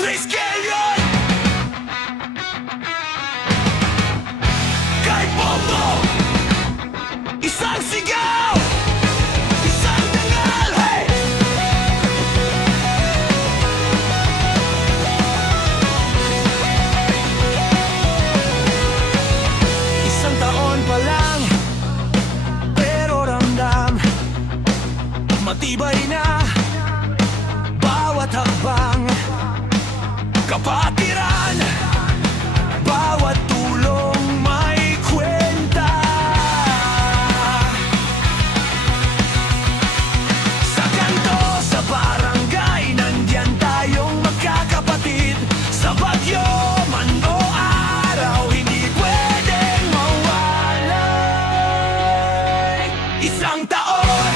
Triskelion! Kay Pondo! Isang sigaw! Isang dangal! Hey! Isang taon pa lang, pero ramdam matibay na bawat hakbang. Kapatiran, bawat tulong may kwenta. Sa kanto, sa barangay, nandiyan tayong magkakapatid. Sa bagyo man o araw, hindi pwedeng mawalay. Isang taon,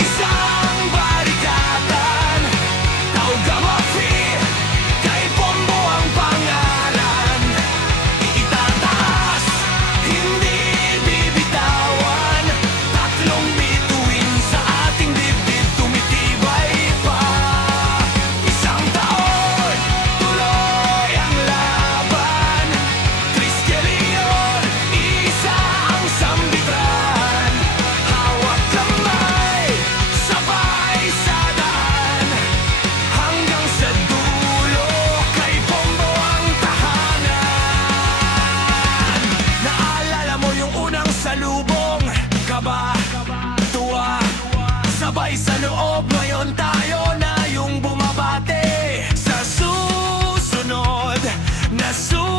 isang barikatan, Tauga Mafi, kay Pombo ang pangalan. Itataas, hindi bibitawan, tatlong bituin sa ating dibdib, tumitibay pa. Isang taon, tuloy ang laban. Triskelion, isa ang sambitran. Hawak kamay, sabay sa daan, hanggang sa dulo, kay Pombo ang tahanan. Naalala mo yung unang salubong, kaba, tuwa, sabay sa loob. Ngayon tayo na yung bumabate sa susunod na susubot.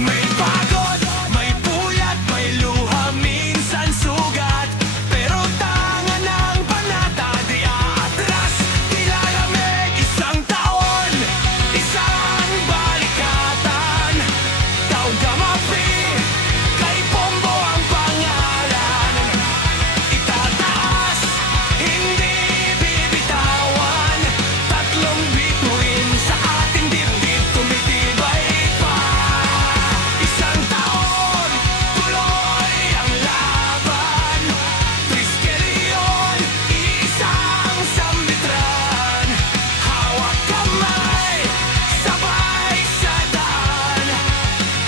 May pagod, may puyat, may luha, minsan sugat, pero tanga ng panata, di aatras, di lalamig. Isang taon, isang balikatan, Tauga Mafi, kay Pombo ang pangalan. Itataas, hindi bibitawan, tatlong bituin sa ating dibdib, tumitibay pa. Isang taon, tuloy ang laban. Triskelion, isang sambitran. Hawak kamay, sabay sa daan,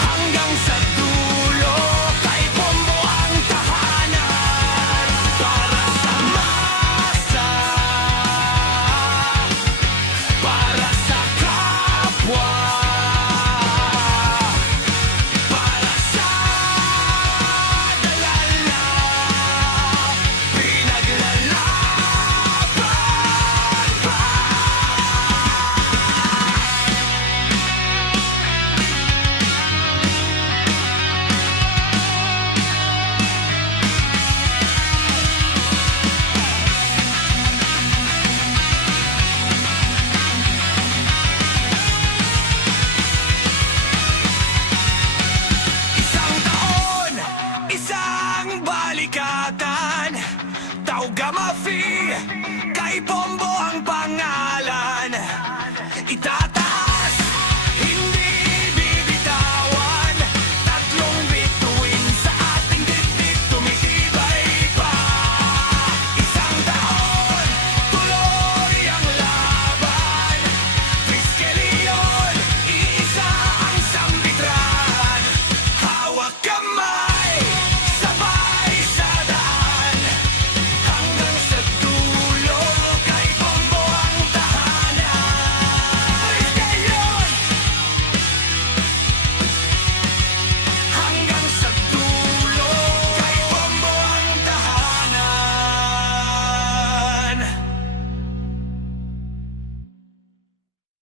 hanggang sa dulo, kay Pombo ang tahanan. Para sa masa, para sa kapwa, para sa dalala, pinaglalaban pa. Isang taon, isang balikatan, Tauga Mafi, kay Pombo ang pangalan.